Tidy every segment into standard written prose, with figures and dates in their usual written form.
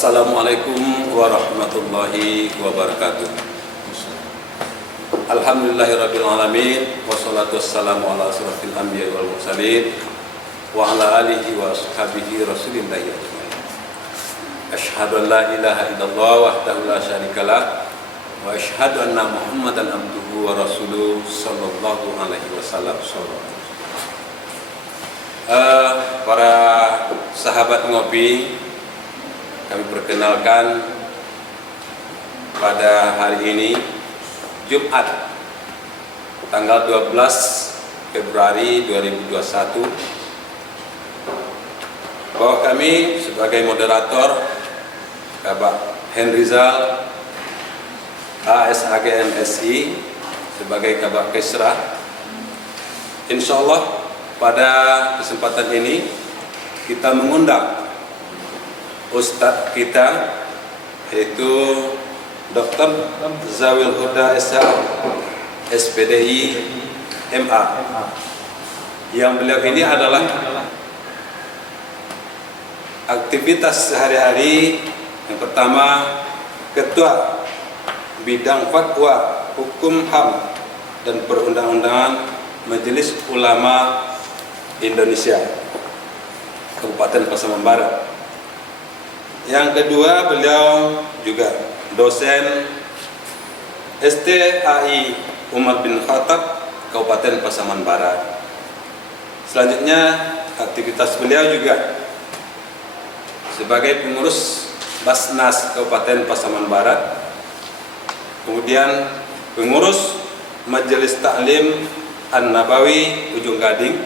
Assalamualaikum warahmatullahi wabarakatuh. Alhamdulillahirabbil alamin wassalatu wassalamu ala asyrofil anbiya'i wal mursalin wa ala alihi wa ashabihi rasulillahi ajmain. Asyhadu an la ilaha illallah wahdahu la syarikalah wa asyhadu anna Muhammadan abduhu wa rasuluh sallallahu alaihi wasallam. Para sahabat ngopi, kami perkenalkan pada hari ini Jumat tanggal 12 Februari 2021 bahwa kami sebagai moderator Kabak Henrizal ASAG MSI sebagai Kabak Kesra, insya Allah pada kesempatan ini kita mengundang Ustadz kita, yaitu Dr. Zawil Huda SH SPDI MA, yang beliau ini adalah aktivitas sehari-hari. Yang pertama, Ketua Bidang Fatwa, Hukum HAM dan Perundang-undangan Majelis Ulama Indonesia Kabupaten Pasaman Barat. Yang kedua, beliau juga dosen STAI Umar bin Khattab Kabupaten Pasaman Barat. Selanjutnya, aktivitas beliau juga sebagai pengurus Basnas Kabupaten Pasaman Barat, kemudian pengurus Majelis Taklim An-Nabawi Ujung Gading,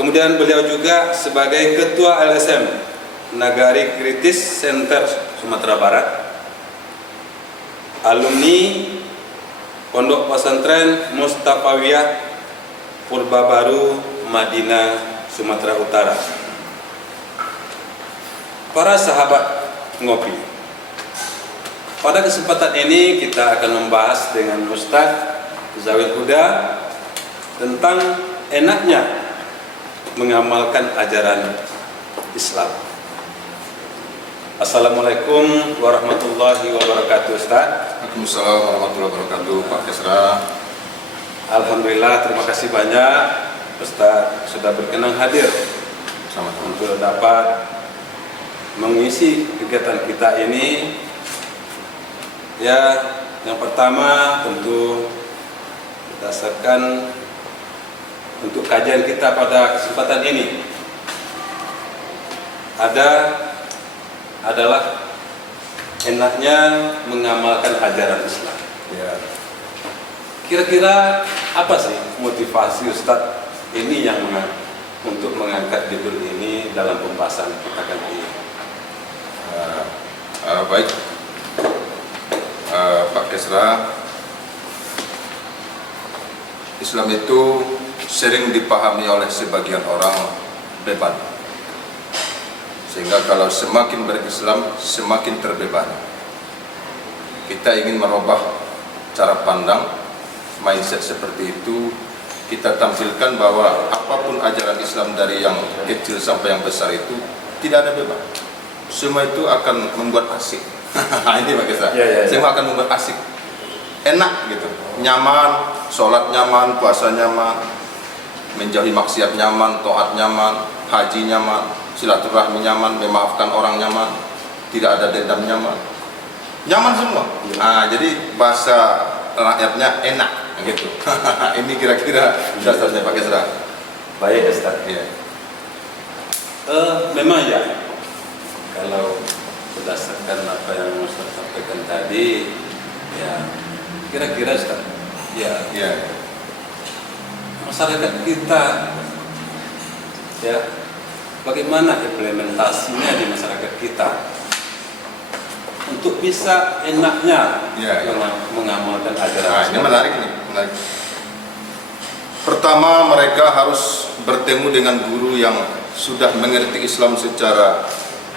kemudian beliau juga sebagai Ketua LSM Nagari Kritis Center Sumatera Barat, alumni Pondok Pesantren Mustafawiyah Purba Baru Madinah Sumatera Utara. Para sahabat ngopi, pada kesempatan ini kita akan membahas dengan Ustadz Zawil Huda tentang enaknya mengamalkan ajaran Islam. Assalamualaikum warahmatullahi wabarakatuh, Ustaz. Waalaikumsalam warahmatullahi wabarakatuh, Pak Kesra. Alhamdulillah, terima kasih banyak Ustaz sudah berkenan hadir untuk dapat mengisi kegiatan kita ini. Ya, yang pertama tentu berdasarkan untuk kajian kita pada kesempatan ini adalah enaknya mengamalkan ajaran Islam. Ya. Kira-kira apa sih motivasi Ustadz ini yang untuk mengangkat judul ini dalam pembahasan kita kali ini? Baik, Pak Kesra, Islam itu sering dipahami oleh sebagian orang beban. Sehingga kalau semakin berislam, semakin terbebani. Kita ingin merubah cara pandang, mindset seperti itu. Kita tampilkan bahwa apapun ajaran Islam dari yang kecil sampai yang besar itu tidak ada beban. Semua itu akan membuat asik. Ini Pak Kesra. Semua akan membuat asik, enak gitu, nyaman, sholat nyaman, puasa nyaman, menjauhi maksiat nyaman, taat nyaman, haji nyaman, silaturahmi nyaman, memaafkan orang nyaman, tidak ada dendam nyaman, nyaman semua. Nah, jadi bahasa rakyatnya enak gitu. Ini kira-kira dasarnya Pak Kesra. Baik, Ustaz. Ya. Memang ya, kalau berdasarkan apa yang Ustaz sampaikan tadi, ya kira-kira Ustaz, ya masyarakat kita, ya, bagaimana implementasinya di masyarakat kita untuk bisa enaknya mengamalkan ajaran. Ini menarik nih, menarik. Pertama, mereka harus bertemu dengan guru yang sudah mengerti Islam secara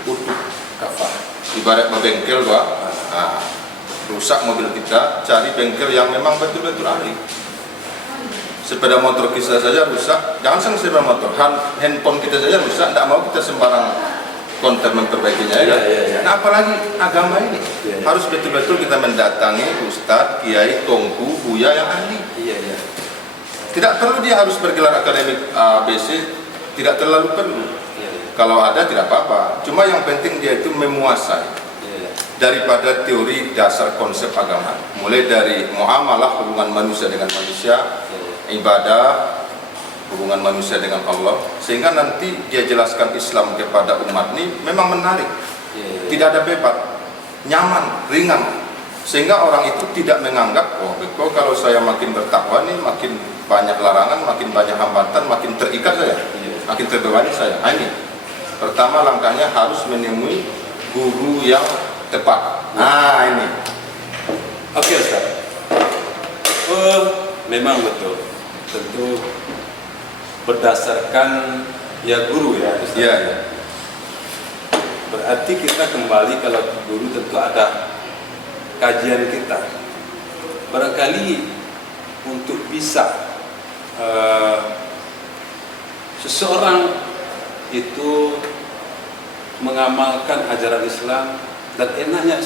utuh, kafah. Ibarat bengkel, Pak. Nah, rusak mobil kita, cari bengkel yang memang betul-betul ahli. Sepeda motor kita saja rusak, jangan sampai sepeda motor, handphone kita saja rusak, tidak mau kita sembarangan konten memperbaikinya ya kan? Nah apalagi agama ini harus betul-betul kita mendatangi ustadz, kiai, tongku, buya yang ahli. Tidak perlu dia harus bergelar akademik ABC, tidak terlalu perlu. Kalau ada tidak apa-apa, cuma yang penting dia itu memuasai daripada teori dasar konsep agama, mulai dari muamalah, hubungan manusia dengan manusia, ibadah, hubungan manusia dengan Allah, sehingga nanti dia jelaskan Islam kepada umat ini memang menarik, tidak ada beban, nyaman, ringan, sehingga orang itu tidak menganggap, oh kok kalau saya makin bertakwa nih makin banyak larangan, makin banyak hambatan, makin terikat saya, makin terbebani saya. Nah, ini pertama langkahnya harus menemui guru yang tepat. Nah ini. Oke Ustaz. Memang betul. Tentu berdasarkan ya guru ya Ustaz. Iya. Berarti kita kembali kalau guru tentu ada kajian kita. Barangkali untuk bisa seseorang itu mengamalkan ajaran Islam dan enaknya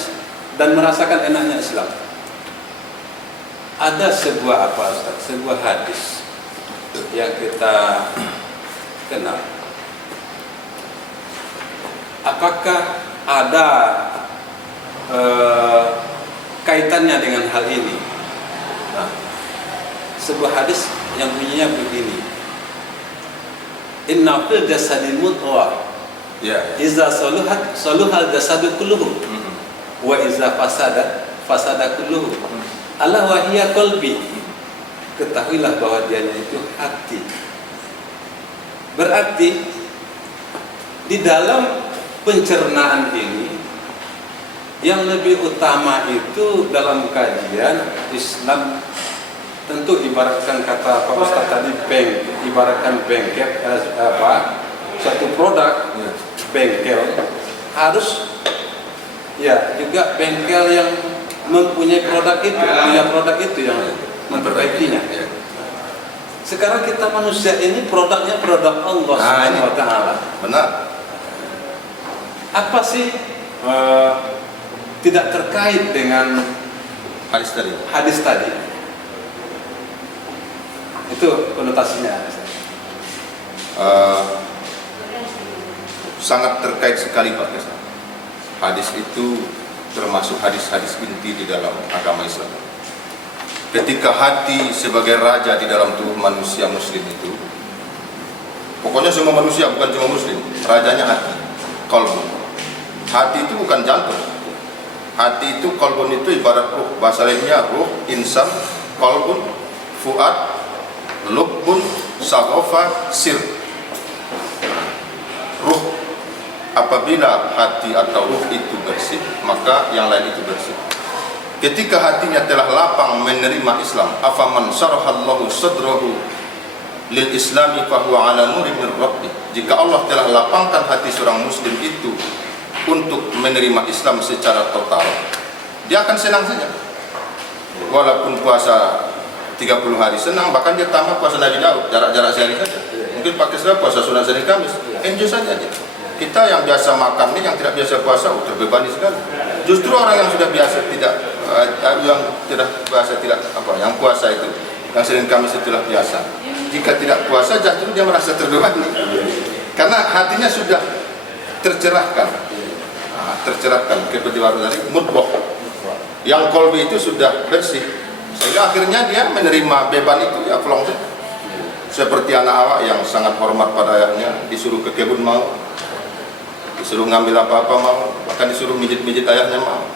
dan merasakan enaknya Islam. Ada sebuah sebuah hadis yang kita kenal. Apakah ada kaitannya dengan hal ini? Nah, sebuah hadis yang bunyinya begini. Inna fil jasadil mudghah. Iza saluhal jasadu kulluhu. Wa iza fasada kulluhu. Ala wa hiya qalbi. Ketahuilah bahwa dianya itu hati. Berarti di dalam pencernaan ini yang lebih utama itu dalam kajian Islam, tentu ibaratkan kata Pak Ustaz tadi ibaratkan bengkel satu produk bengkel harus ya juga bengkel yang mempunyai produk itu yang memperbaikinya. Sekarang kita manusia ini produknya produk Allah Subhanahu wa taala. Benar. Apa sih tidak terkait dengan hadis tadi? Itu konotasinya. Sangat terkait sekali Pak Kesna. Hadis itu termasuk hadis-hadis inti di dalam agama Islam. Ketika hati sebagai raja di dalam tubuh manusia muslim itu, pokoknya semua manusia bukan cuma muslim, rajanya hati, qalbun. Hati itu bukan jantung. Hati itu, qalbun itu ibarat ruh, bahasa lainnya ruh, insan, qalbun, fuad, lubbun, sagofa, sir. Ruh, apabila hati atau ruh itu bersih, maka yang lain itu bersih. Ketika hatinya telah lapang menerima Islam, afaman syarahallahu sadrahu lil islami fahuwa ala nurin min rabbih. Jika Allah telah lapangkan hati seorang muslim itu untuk menerima Islam secara total, dia akan senang saja. Walaupun puasa 30 hari senang, bahkan dia tambah puasa Nabi Daud, jarak-jarak sehari saja. Mungkin pakai setelah puasa sunat Senin Kamis, enjoy saja dia. Kita yang biasa makan ini, yang tidak biasa puasa, terbebani sekali. Justru orang yang sudah biasa yang puasa itu, yang Senin Kamis itulah biasa. Jika tidak puasa, justru dia merasa terbebani, karena hatinya sudah tercerahkan, kebetulan dari mudghah, yang qalbi itu sudah bersih, sehingga akhirnya dia menerima beban itu ya plong saja. Seperti anak awak yang sangat hormat pada ayahnya, disuruh ke kebun mau, disuruh ngambil apa-apa mau, bahkan disuruh mijit-mijit ayahnya mau.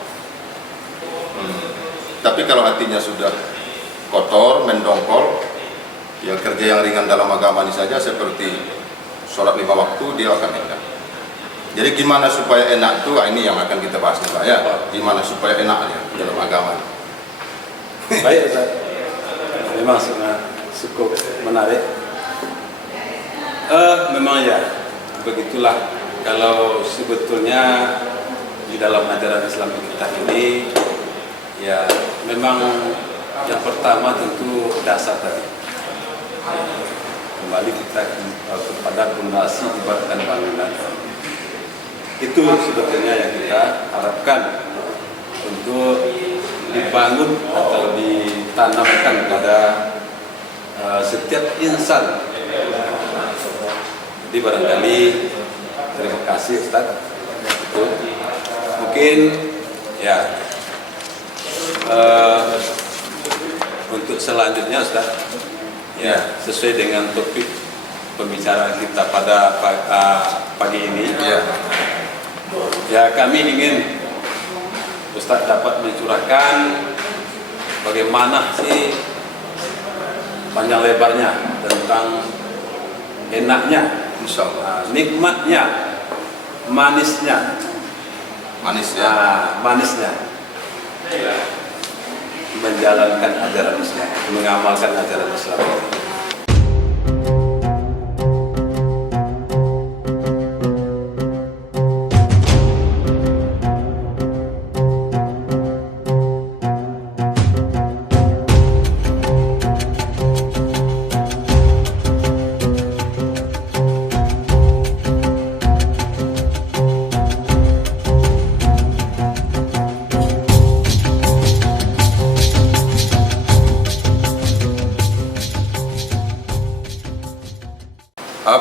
Tapi kalau hatinya sudah kotor, mendongkol, ya kerja yang ringan dalam agama ini saja seperti sholat 5 waktu dia akan enak. Jadi gimana supaya enak itu, ini yang akan kita bahas nih Pak ya. Gimana supaya enak ya dalam agama. Baik Ustaz, memang cukup menarik. Memang ya begitulah, kalau sebetulnya di dalam ajaran Islam kita ini ya memang yang pertama tentu dasar tadi. Kembali kita kepada fondasi ibaratkan bangunan. Itu sebetulnya yang kita harapkan untuk dibangun atau ditanamkan pada setiap insan. Jadi barangkali terima kasih Ustaz. Itu mungkin ya untuk selanjutnya Ustaz, ya sesuai dengan topik pembicaraan kita pada pagi ini, ya kami ingin Ustaz dapat mencurahkan bagaimana sih panjang lebarnya tentang enaknya, nikmatnya, manisnya, manisnya menjalankan ajaran Islam, mengamalkan ajaran Islam.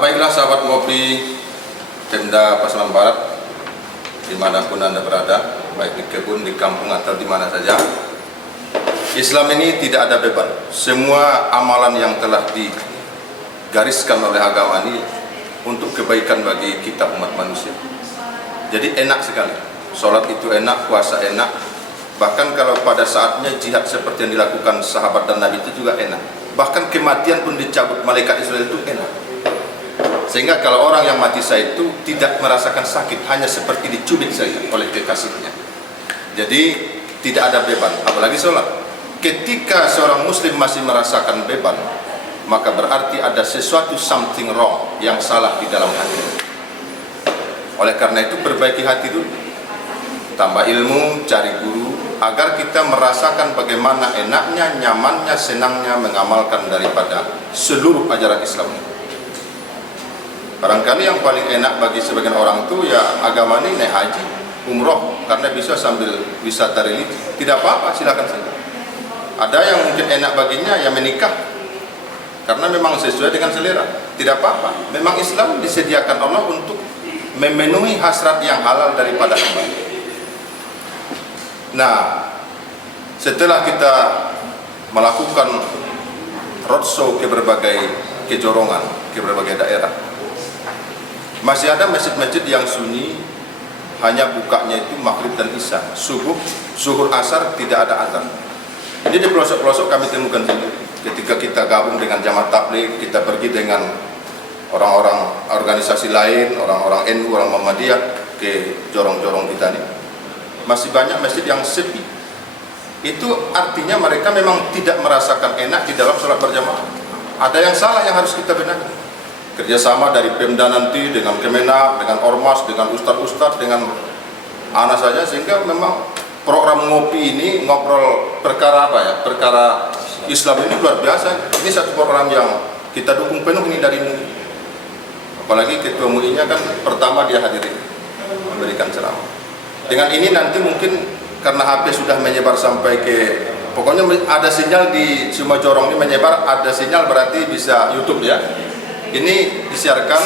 Baiklah sahabat ngopi Tenda Pasaman Barat, dimanapun Anda berada, baik di kebun, di kampung, atau di mana saja, Islam ini tidak ada beban. Semua amalan yang telah digariskan oleh agama ini untuk kebaikan bagi kita umat manusia. Jadi enak sekali, sholat itu enak, puasa enak, bahkan kalau pada saatnya jihad seperti yang dilakukan sahabat dan Nabi itu juga enak. Bahkan kematian pun dicabut malaikat Israel itu enak. Sehingga kalau orang yang mati syahid itu tidak merasakan sakit, hanya seperti dicubit saja oleh kekasihnya. Jadi tidak ada beban, apalagi sholat. Ketika seorang muslim masih merasakan beban, maka berarti ada sesuatu something wrong, yang salah di dalam hati. Oleh karena itu perbaiki hati dulu, tambah ilmu, cari guru, agar kita merasakan bagaimana enaknya, nyamannya, senangnya mengamalkan daripada seluruh ajaran Islam. Barangkali yang paling enak bagi sebagian orang itu ya agama ini naik haji, umroh, karena bisa sambil wisata religi. Tidak apa-apa, silakan saja. Ada yang mungkin enak baginya ya menikah, karena memang sesuai dengan selera. Tidak apa-apa. Memang Islam disediakan Allah untuk memenuhi hasrat yang halal daripada hamba. Nah, setelah kita melakukan roadshow ke berbagai kejorongan, ke berbagai daerah, masih ada masjid-masjid yang sunyi, hanya bukanya itu maghrib dan isya, subuh, zuhur, asar tidak ada azan. Ini di pelosok-pelosok kami temukan sendiri. Ketika kita gabung dengan jamaah tabligh, kita pergi dengan orang-orang organisasi lain, orang-orang NU, orang Muhammadiyah ke jorong-jorong kita ini, masih banyak masjid yang sepi. Itu artinya mereka memang tidak merasakan enak di dalam sholat berjamaah. Ada yang salah yang harus kita benahi. Kerjasama dari Pemda nanti dengan Kemenak, dengan Ormas, dengan ustadz-ustadz, dengan anak saja, sehingga memang program ngopi ini ngobrol perkara apa ya, perkara Islam ini luar biasa. Ini satu program yang kita dukung penuh ini dari MUI. Apalagi ketua MUI-nya kan pertama dia hadirin memberikan ceramah. Dengan ini nanti mungkin karena HP sudah menyebar sampai ke, pokoknya ada sinyal di semua jorong ini menyebar, ada sinyal berarti bisa YouTube ya. Ini disiarkan,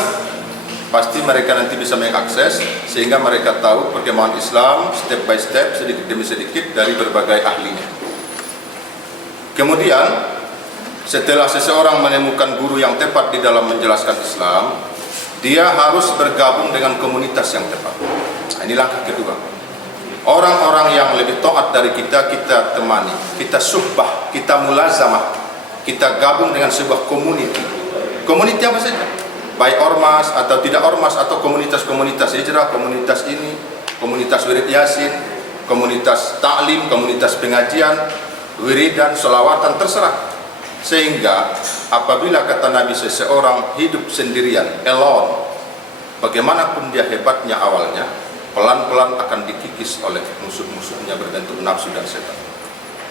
pasti mereka nanti bisa mengakses, sehingga mereka tahu perkembangan Islam step by step, sedikit demi sedikit dari berbagai ahlinya. Kemudian setelah seseorang menemukan guru yang tepat di dalam menjelaskan Islam, dia harus bergabung dengan komunitas yang tepat. Nah, ini langkah kedua. Orang-orang yang lebih taat dari kita, kita temani, kita suhbah, kita mulazamah, kita gabung dengan sebuah community. Komunitas apa saja, baik ormas atau tidak ormas, atau komunitas-komunitas hijrah, komunitas ini, komunitas wirid yasin, komunitas taklim, komunitas pengajian, wiridan, sholawatan, terserah. Sehingga apabila kata Nabi seseorang hidup sendirian, alone, bagaimanapun dia hebatnya awalnya, pelan-pelan akan dikikis oleh musuh-musuhnya berbentuk nafsu dan setan.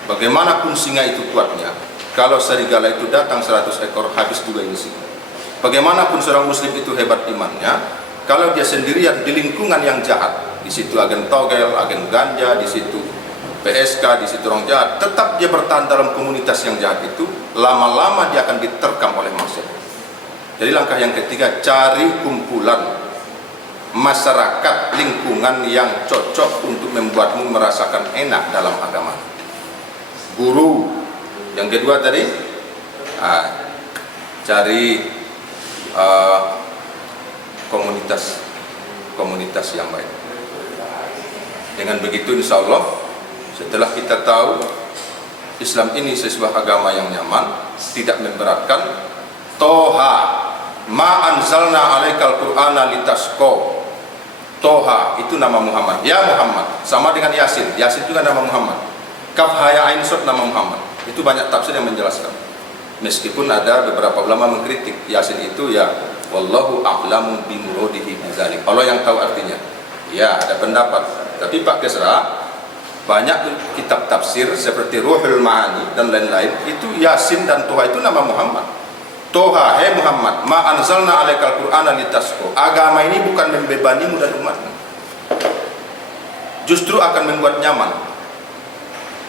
Bagaimanapun singa itu kuatnya, kalau serigala itu datang 100 ekor, habis juga ini singa. Bagaimanapun seorang muslim itu hebat imannya, kalau dia sendirian di lingkungan yang jahat, di situ agen togel, agen ganja, di situ PSK, di situ orang jahat, tetap dia bertahan dalam komunitas yang jahat itu, lama-lama dia akan diterkam oleh maksiat. Jadi langkah yang ketiga, cari kumpulan masyarakat lingkungan yang cocok untuk membuatmu merasakan enak dalam agama. Guru. Yang kedua tadi, cari komunitas yang baik. Dengan begitu insya Allah, setelah kita tahu Islam ini sebuah agama yang nyaman, tidak memberatkan. Toha ma anzalna alaikal qur'ana litasqa. Toha itu nama Muhammad. Ya Muhammad sama dengan Yasin. Yasin juga nama Muhammad. Kaf ha ya ain sad nama Muhammad. Itu banyak tafsir yang menjelaskan. Meskipun ada beberapa ulama mengkritik Yasin itu ya wallahu a'lamu bi muradihi bidzalik. Allah yang tahu artinya. Ya, ada pendapat. Tapi Pak Kesra, banyak kitab tafsir seperti Ruhul Ma'ani dan lain-lain, itu Yasin dan Toha itu nama Muhammad. Toha, hai Muhammad, ma anzalna alaikal qur'ana litasqa. Agama ini bukan membebanimu dan umatmu, justru akan membuat nyaman.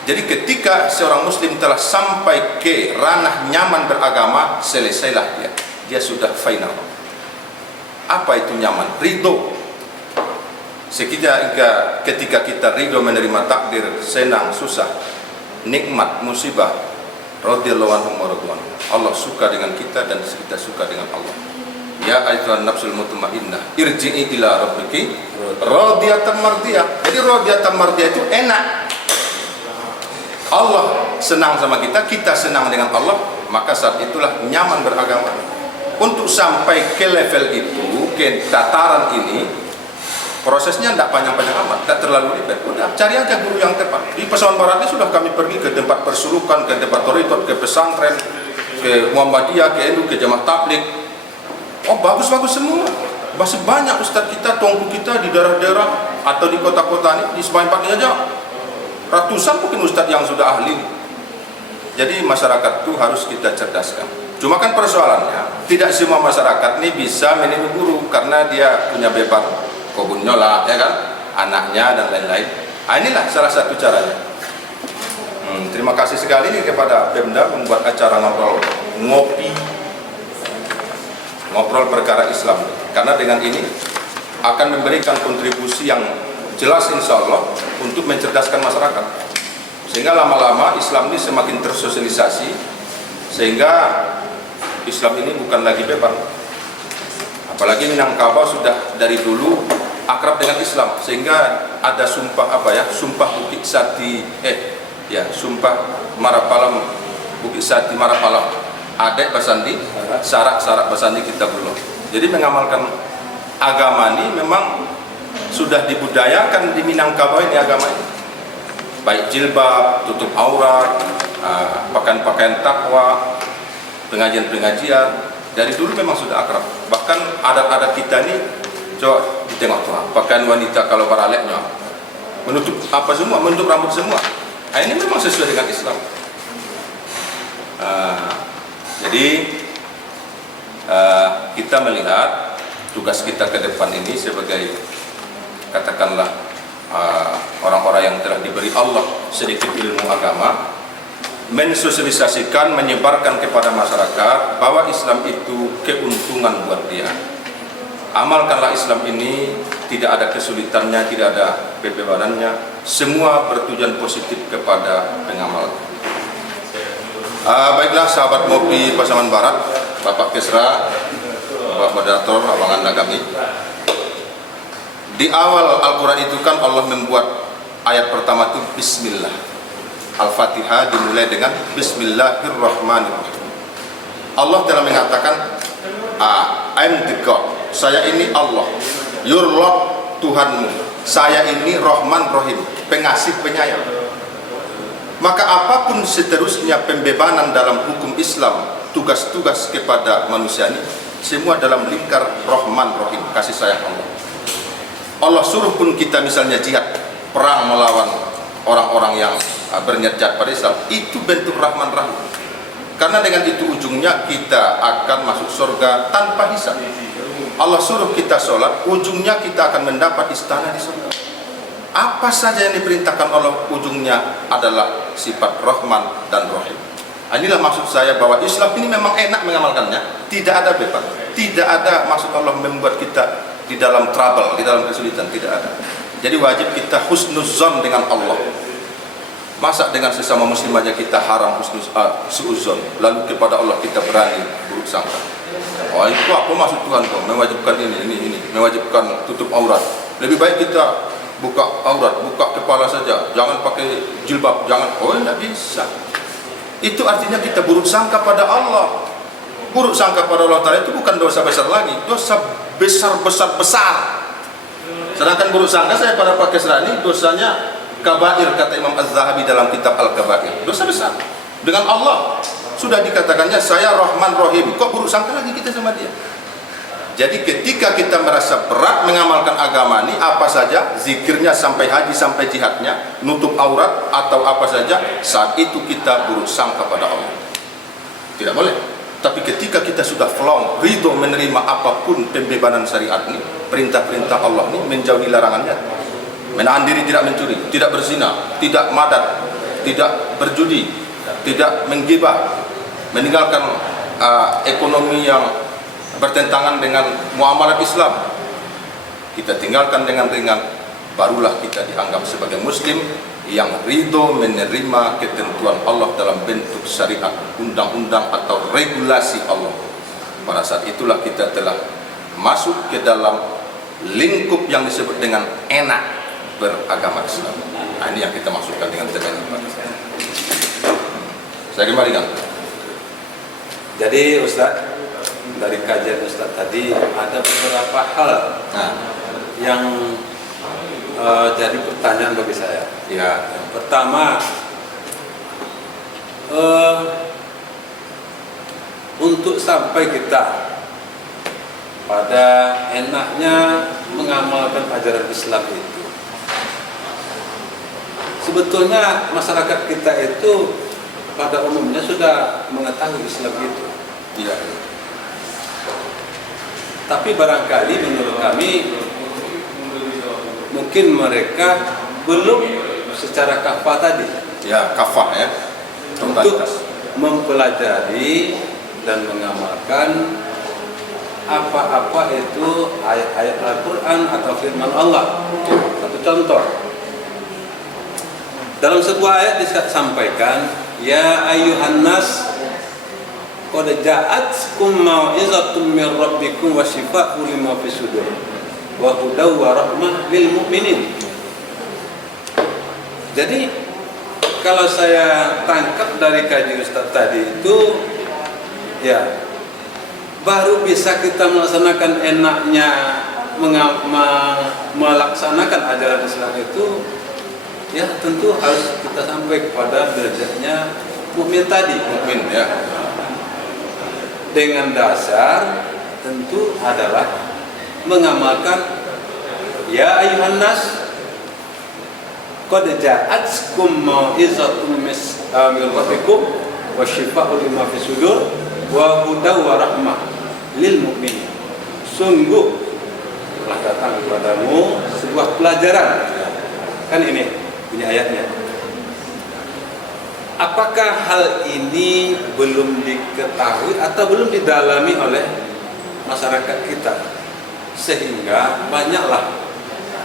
Jadi ketika seorang muslim telah sampai ke ranah nyaman beragama, selesailah dia sudah final. Apa itu nyaman? Ridho. Ketika kita ridho menerima takdir, senang, susah, nikmat, musibah, radhiyallahu anhum wa radwan. Allah suka dengan kita dan kita suka dengan Allah. Ya ayyuhan nafsul mutmainnah, irji'i ila rabbiki radiyatan mardiyah. Jadi radiyatan mardiyah itu enak. Allah senang sama kita, kita senang dengan Allah, maka saat itulah nyaman beragama. Untuk sampai ke level itu, ke tataran ini, prosesnya tidak panjang-panjang amat, tidak terlalu ribet. Udah, cari aja guru yang tepat. Di Pasaman Barat ini sudah kami pergi ke tempat persulukan, ke tempat thariqat, ke pesantren, ke Muhammadiyah, ke NU, ke Jamaah Tabligh. Oh, bagus-bagus semua. Masih banyak ustadz kita, tuanku kita di daerah-daerah atau di kota-kota ini, di Semayang ini aja ratusan mungkin ustadz yang sudah ahli. Jadi masyarakat itu harus kita cerdaskan. Cuma kan persoalannya, tidak semua masyarakat ini bisa meniru guru karena dia punya beban kebunnya lah, ya kan, anaknya dan lain-lain. Inilah salah satu caranya. Terima kasih sekali nih kepada Pemda membuat acara ngobrol perkara Islam. Karena dengan ini akan memberikan kontribusi yang jelas insya Allah untuk mencerdaskan masyarakat. Sehingga lama-lama Islam ini semakin tersosialisasi, sehingga Islam ini bukan lagi beban. Apalagi Minangkabau sudah dari dulu akrab dengan Islam, sehingga ada sumpah sumpah Bukit Sati, sumpah Marapalam, Bukit Sati Marapalam, Adek Basandi, Sarak Basandi kita belum. Jadi mengamalkan agama ini memang sudah dibudayakan di Minangkabau ini agama ini. Baik jilbab, tutup aurat, pakaian takwa, pengajian-pengajian, dari dulu memang sudah akrab. Bahkan adat-adat kita ini, coba ditengok tuh, pakaian wanita kalau baraleknya menutup apa semua, menutup rambut semua. Ini memang sesuai dengan Islam. Jadi kita melihat tugas kita ke depan ini sebagai katakanlah orang-orang yang telah diberi Allah sedikit ilmu agama, mensosialisasikan, menyebarkan kepada masyarakat bahwa Islam itu keuntungan buat dia. Amalkanlah Islam ini, tidak ada kesulitannya, tidak ada bebanannya, semua bertujuan positif kepada pengamal. Baiklah sahabat Ngopi Pasaman Barat, Bapak Kesra, Bapak Moderator, Abang Anda kami. Di awal Al-Quran itu kan Allah membuat ayat pertama itu Bismillah. Al-Fatihah dimulai dengan Bismillahirrahmanirrahim. Allah telah mengatakan, I'm the God. Saya ini Allah, your Lord, Tuhanmu. Saya ini Rahman Rahim, pengasih penyayang. Maka apapun seterusnya pembebanan dalam hukum Islam, tugas-tugas kepada manusia ini, semua dalam lingkar Rahman Rahim, kasih sayang Allah. Allah suruh pun kita misalnya jihad, perang melawan orang-orang yang berniat jahat pada Islam, itu bentuk Rahman Rahim. Karena dengan itu ujungnya kita akan masuk surga tanpa hisab. Allah suruh kita sholat, ujungnya kita akan mendapat istana di surga. Apa saja yang diperintahkan Allah ujungnya adalah sifat Rahman dan Rahim. Inilah maksud saya bahwa Islam ini memang enak mengamalkannya, tidak ada beban, tidak ada maksud Allah membuat kita di dalam trouble, di dalam kesulitan, tidak ada. Jadi wajib kita husnuzon dengan Allah. Masa dengan sesama muslim aja kita haram suuzon, lalu kepada Allah kita berani buruk sangka. Oh itu apa maksud Tuhan kok mewajibkan ini, mewajibkan tutup aurat. Lebih baik kita buka aurat, buka kepala saja, jangan pakai jilbab, jangan. Oh tidak bisa. Itu artinya kita buruk sangka pada Allah. Buruk sangka pada Allah Ta'ala itu bukan dosa besar lagi, dosa besar. Sedangkan buruk sangka saya pada pakai serani dosanya kabair, kata Imam Az-Zahabi dalam kitab Al-Kabair, dosa besar. Dengan Allah sudah dikatakannya saya Rahman Rahim, kok buruk sangka lagi kita sama dia. Jadi ketika kita merasa berat mengamalkan agama ini, apa saja zikirnya sampai haji sampai jihadnya, nutup aurat atau apa saja, saat itu kita buruk sangka pada Allah. Tidak boleh. Tapi ketika kita sudah firm, ridho menerima apapun pembebanan syariat ini, perintah-perintah Allah ini, menjauhi larangannya, menahan diri tidak mencuri, tidak berzina, tidak madat, tidak berjudi, tidak menggibah, meninggalkan ekonomi yang bertentangan dengan muamalah Islam, kita tinggalkan dengan ringan, barulah kita dianggap sebagai muslim yang ridho menerima ketentuan Allah dalam bentuk syariat, undang-undang atau regulasi Allah. Pada saat itulah kita telah masuk ke dalam lingkup yang disebut dengan enak beragama Islam. Nah, ini yang kita maksudkan dengan tema ini. Saya kembalikan. Jadi Ustaz, dari kajian Ustaz tadi ada beberapa hal yang jadi pertanyaan bagi saya. Ya. Yang pertama, untuk sampai kita pada enaknya mengamalkan ajaran Islam itu, sebetulnya masyarakat kita itu pada umumnya sudah mengetahui Islam itu. Iya. Tapi barangkali menurut kami mungkin mereka belum secara kafah tadi. Ya, kafah ya. Untuk mempelajari dan mengamalkan apa-apa itu ayat-ayat Al-Quran atau firman Allah. Satu contoh, dalam sebuah ayat disampaikan, ya ayyuhan nas qad ja'atkum mau'izatun min rabbikum wa shifaa'un lima fis sudur wa hudaw wa rahmah lil mu'minin. Jadi kalau saya tangkap dari kajian Ustaz tadi itu, ya baru bisa kita melaksanakan enaknya melaksanakan ajaran Islam itu, ya tentu harus kita sampai kepada derajatnya mukmin tadi. Mukmin ya. Dengan dasar tentu adalah mengamalkan ya ayyuhan nas qad ja'atkum mau'izatun min rabbikum wa shifaa'un lima fis sudur wa hudaw wa rahmah lil mu'minin. Sungguh telah datang kepadamu sebuah pelajaran. Kan ini punya ayatnya. Apakah hal ini belum diketahui atau belum didalami oleh masyarakat kita? Sehingga banyaklah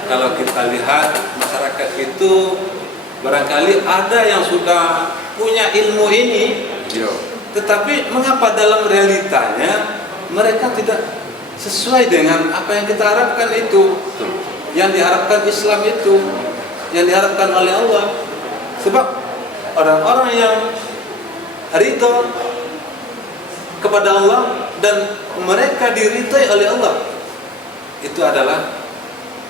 kalau kita lihat masyarakat itu barangkali ada yang sudah punya ilmu ini, tetapi mengapa dalam realitanya mereka tidak sesuai dengan apa yang kita harapkan itu, yang diharapkan Islam itu, yang diharapkan oleh Allah. Sebab orang-orang yang ridho kepada Allah dan mereka diridhai oleh Allah, itu adalah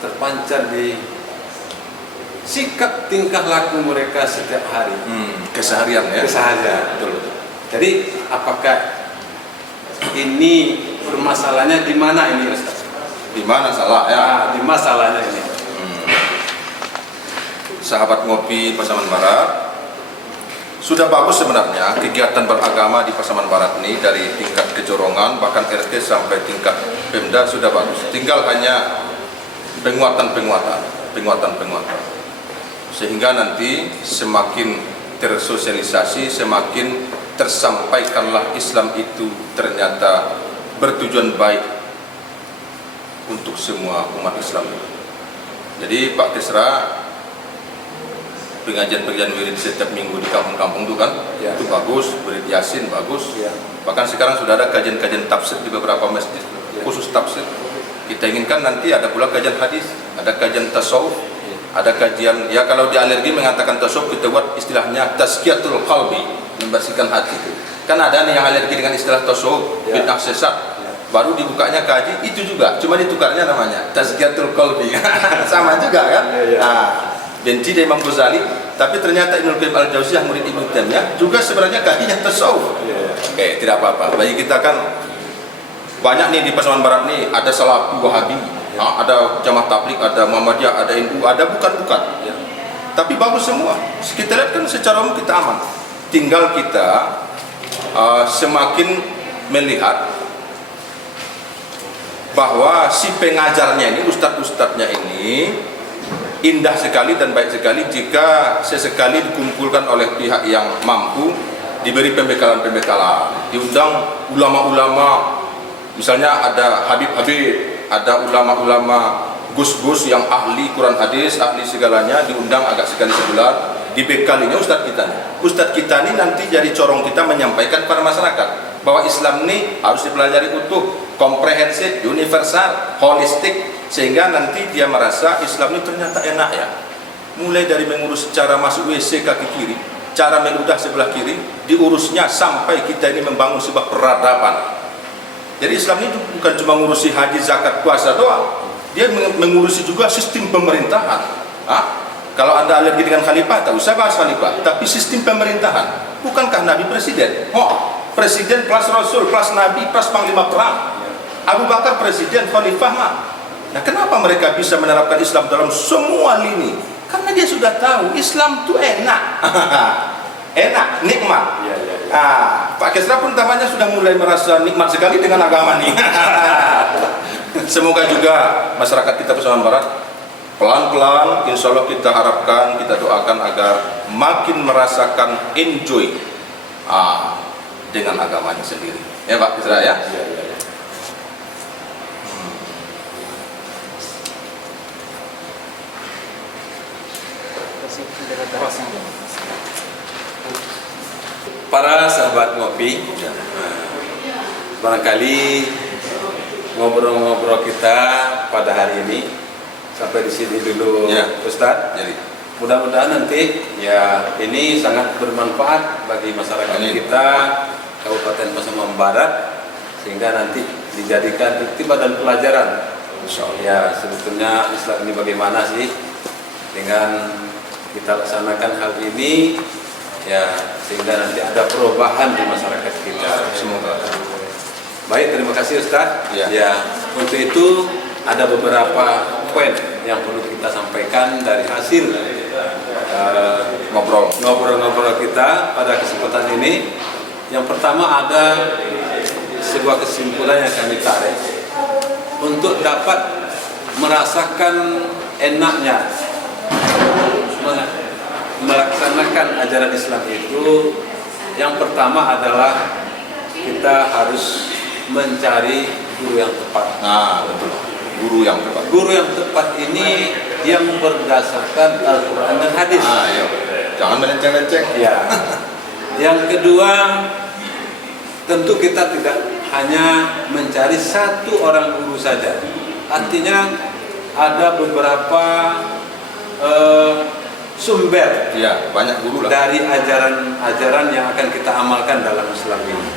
terpancar di sikap tingkah laku mereka setiap hari, keseharian ya. Keseharian. Betul. Jadi apakah ini permasalahannya di mana ini Ustaz? Di mana salah ya? Di masalahnya ini. Sahabat ngopi Pasaman Barat, Sudah bagus sebenarnya kegiatan beragama di Pasaman Barat ini, dari tingkat kejorongan bahkan RT sampai tingkat Pemda sudah bagus. Tinggal hanya penguatan, sehingga nanti semakin tersosialisasi, semakin tersampaikanlah Islam itu ternyata bertujuan baik untuk semua umat Islam. Jadi Pak Kesra, pengajian-pengajian wirid setiap minggu di kampung-kampung itu kan, ya, itu bagus, wirid Yasin bagus, ya. Bahkan sekarang sudah ada kajian-kajian tafsir di beberapa masjid, ya, khusus tafsir. Kita inginkan nanti ada pula kajian hadis, ada kajian tasawuf, ya, ada kajian, ya kalau di alergi mengatakan tasawuf, kita buat istilahnya tazkiyatul qalbi, membersihkan hati itu. Kan ada nih yang alergi dengan istilah tasawuf, ya, bid'ah sesat, baru dibukanya kaji itu juga, cuma ditukarnya namanya tazkiyatul qalbi. Sama juga kan? Ya, ya. Nah, benci dari Imam Ghazali, tapi ternyata Ibnu Qayyim al-Jauziyah murid Ibnu Taimiyah juga sebenarnya kajinya tasawuf. Ya. Oke, tidak apa-apa. Bagi kita kan banyak nih di Pasaman Barat nih, ada Salafi, Wahabi, ya, ada Jamaah Tabligh, ada Muhammadiyah, ada NU, ada bukan-bukan. Ya. Tapi bagus semua. Kita lihat kan secara umum kita aman. Tinggal kita semakin melihat bahwa si pengajarnya ini, ustadz-ustadznya ini indah sekali dan baik sekali jika sesekali dikumpulkan oleh pihak yang mampu, diberi pembekalan-pembekalan, diundang ulama-ulama, misalnya ada Habib-Habib, ada ulama-ulama gus-gus yang ahli Quran hadis, ahli segalanya, diundang agak sekali sebulan, dibekalinya Ustadz kita ini nanti jadi corong kita menyampaikan kepada masyarakat bahwa Islam ini harus dipelajari utuh, komprehensif, universal, holistik, sehingga nanti dia merasa Islam ini ternyata enak ya. Mulai dari mengurus cara masuk WC kaki kiri, cara meludah sebelah kiri, diurusnya sampai kita ini membangun sebuah peradaban. Jadi Islam ini bukan cuma ngurusi haji, zakat, puasa doang, dia mengurusi juga sistem pemerintahan. Kalau Anda alergi dengan khalifah, tak usah bahas khalifah, tapi sistem pemerintahan. Bukankah Nabi presiden? Presiden plus Rasul, plus Nabi, plus Panglima Perang. Abu Bakar presiden, khalifah mah. Nah, kenapa mereka bisa menerapkan Islam dalam semua lini? Karena dia sudah tahu Islam itu enak. Enak, nikmat. Ya, ya, ya. Pak Kesra pun tampaknya sudah mulai merasa nikmat sekali dengan agama ini. Semoga juga masyarakat kita Pasaman Barat pelan-pelan, insya Allah kita harapkan, kita doakan agar makin merasakan enjoy dengan agamanya sendiri. Ya Pak Kesra ya. Ya, ya, ya. Para sahabat ngopi, barangkali ngobrol-ngobrol kita pada hari ini sampai di sini dulu, ya, Ustadz. Jadi mudah-mudahan nanti ya ini sangat bermanfaat bagi masyarakat kita Kabupaten Pasaman Barat, sehingga nanti dijadikan iktibar dan pelajaran. Ya, sebetulnya Islam ini bagaimana sih, dengan kita laksanakan hal ini ya, sehingga nanti ada perubahan di masyarakat kita. semoga. Baik, terima kasih Ustadz. Ya. Ya, untuk itu ada beberapa poin yang perlu kita sampaikan dari hasil ngobrol-ngobrol kita pada kesempatan ini. Yang pertama, ada sebuah kesimpulan yang kami tarik untuk dapat merasakan enaknya melaksanakan ajaran Islam itu. Yang pertama adalah kita harus mencari guru yang tepat. Betul. Guru yang tepat. Guru yang tepat ini yang berdasarkan Al-Quran dan hadis. Ayo, jangan melenceng-lenceng. Ya. Yang kedua, tentu kita tidak hanya mencari satu orang guru saja. Artinya ada beberapa sumber, Ya, banyak guru lah. dari ajaran-ajaran yang akan kita amalkan dalam Islam ini,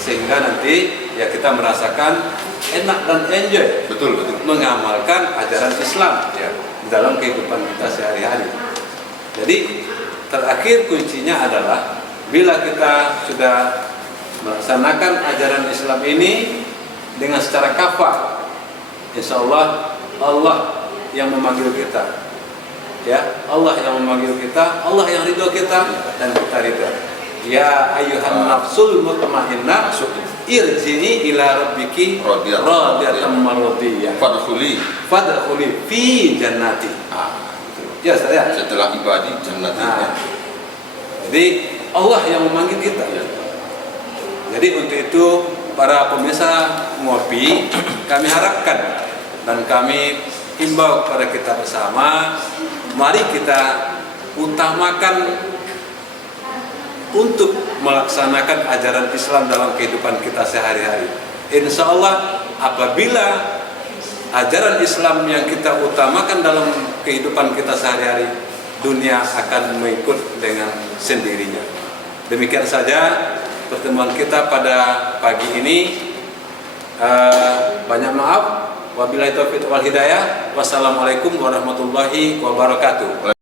sehingga nanti ya kita merasakan enak dan enjoy Betul. mengamalkan ajaran Islam ya dalam kehidupan kita sehari-hari. Jadi terakhir kuncinya adalah bila kita sudah melaksanakan ajaran Islam ini dengan secara kafah, insya Allah Allah yang memanggil kita Ya, Allah yang memanggil kita, Allah yang ridho kita, dan kita ridho. Ya ayyuhan nafsul mutmainnah, irji'i ila rabbiki radiyatan mardiyah. Fadkhuli fi jannati. Ya, saya. Setelah ibadi jannati. Jadi Allah yang memanggil kita. Jadi untuk itu para pemirsa ngopi, kami harapkan dan kami himbau kepada kita bersama, mari kita utamakan untuk melaksanakan ajaran Islam dalam kehidupan kita sehari-hari. Insya Allah apabila ajaran Islam yang kita utamakan dalam kehidupan kita sehari-hari, dunia akan mengikut dengan sendirinya. Demikian saja pertemuan kita pada pagi ini. Banyak maaf. Wabillahi taufiq wal hidayah. Wassalamualaikum warahmatullahi wabarakatuh.